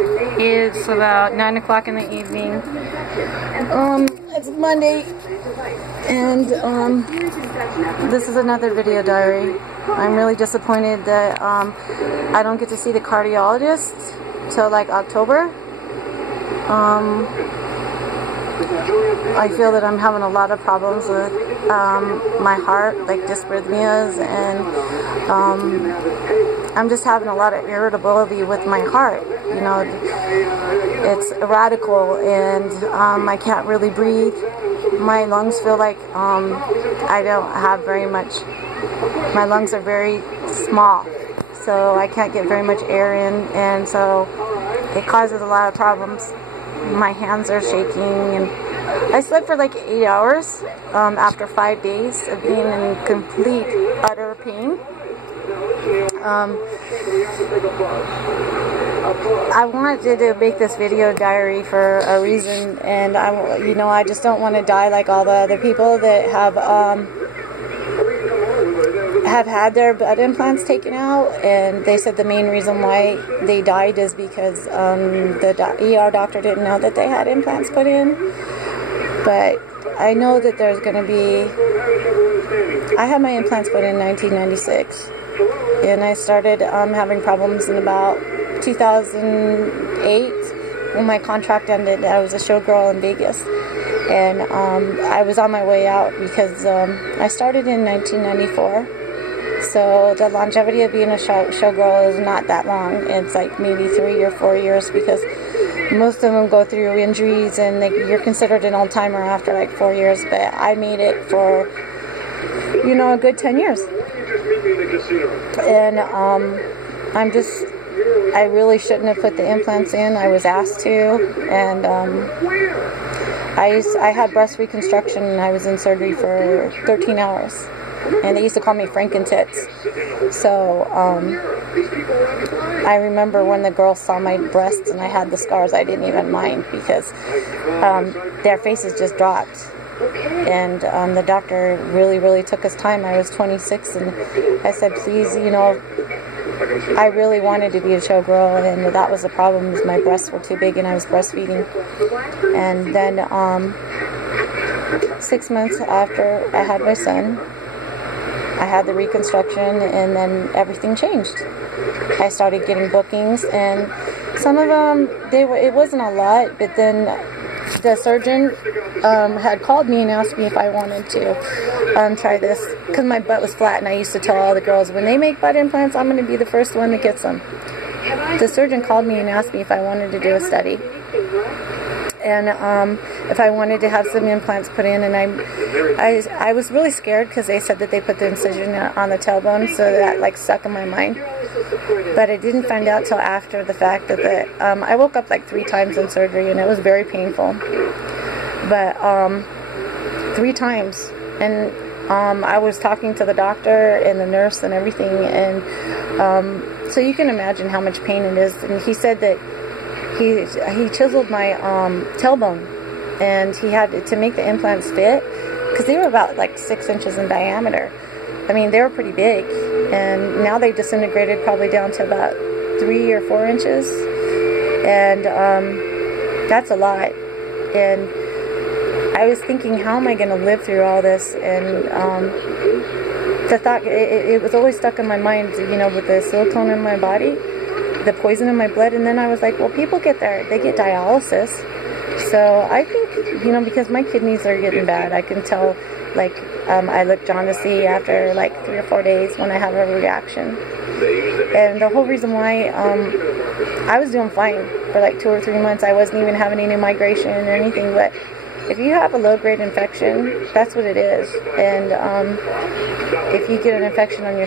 It's about 9 o'clock in the evening. It's Monday, and this is another video diary. I'm really disappointed that I don't get to see the cardiologist till like October. I feel that I'm having a lot of problems with my heart, like dysrhythmias, and I'm just having a lot of irritability with my heart. You know, it's radical, and I can't really breathe. My lungs feel like I don't have very much. My lungs are very small, so I can't get very much air in, and so it causes a lot of problems. My hands are shaking, and I slept for like 8 hours after 5 days of being in complete, utter pain. I wanted to make this video diary for a reason, and I just don't want to die like all the other people that have had their blood implants taken out. And they said the main reason why they died is because the ER doctor didn't know that they had implants put in. But I know that there's going to be... I had my implants put in 1996, and I started having problems in about 2008 when my contract ended. I was a showgirl in Vegas, and I was on my way out because I started in 1994. So the longevity of being a showgirl is not that long. It's like maybe 3 or 4 years, because most of them go through injuries and you're considered an old timer after like 4 years. But I made it for, you know, a good 10 years. And I really shouldn't have put the implants in. I was asked to, and I had breast reconstruction, and I was in surgery for 13 hours. And they used to call me Frankentits. So I remember when the girls saw my breasts and I had the scars, I didn't even mind, because their faces just dropped. And the doctor really took his time. I was 26, and I said, please, you know, I really wanted to be a showgirl, and that was the problem, is my breasts were too big and I was breastfeeding. And then 6 months after I had my son, I had the reconstruction, and then everything changed. I started getting bookings, and some of them, it wasn't a lot, but then the surgeon had called me and asked me if I wanted to try this, because my butt was flat, and I used to tell all the girls, when they make butt implants, I'm going to be the first one that gets them. The surgeon called me and asked me if I wanted to do a study, and if I wanted to have some implants put in. And I was really scared, because they said that they put the incision on the tailbone, so that like stuck in my mind. But I didn't find out till after the fact that I woke up like 3 times in surgery, and it was very painful. But 3 times, and I was talking to the doctor and the nurse and everything, and so you can imagine how much pain it is. And he said that he chiseled my tailbone, and he had to make the implants fit, because they were about like 6 inches in diameter. I mean, they were pretty big, and now they disintegrated probably down to about 3 or 4 inches, and that's a lot. And I was thinking, how am I going to live through all this? And the thought, it was always stuck in my mind, you know, with the silicone in my body, the poison in my blood. And then I was like, well, people they get dialysis. So I think, you know, because my kidneys are getting bad, I can tell, like, I look jaundicey after like 3 or 4 days when I have a reaction. And the whole reason why I was doing fine for like 2 or 3 months. I wasn't even having any migration or anything. But if you have a low-grade infection, that's what it is. And if you get an infection on your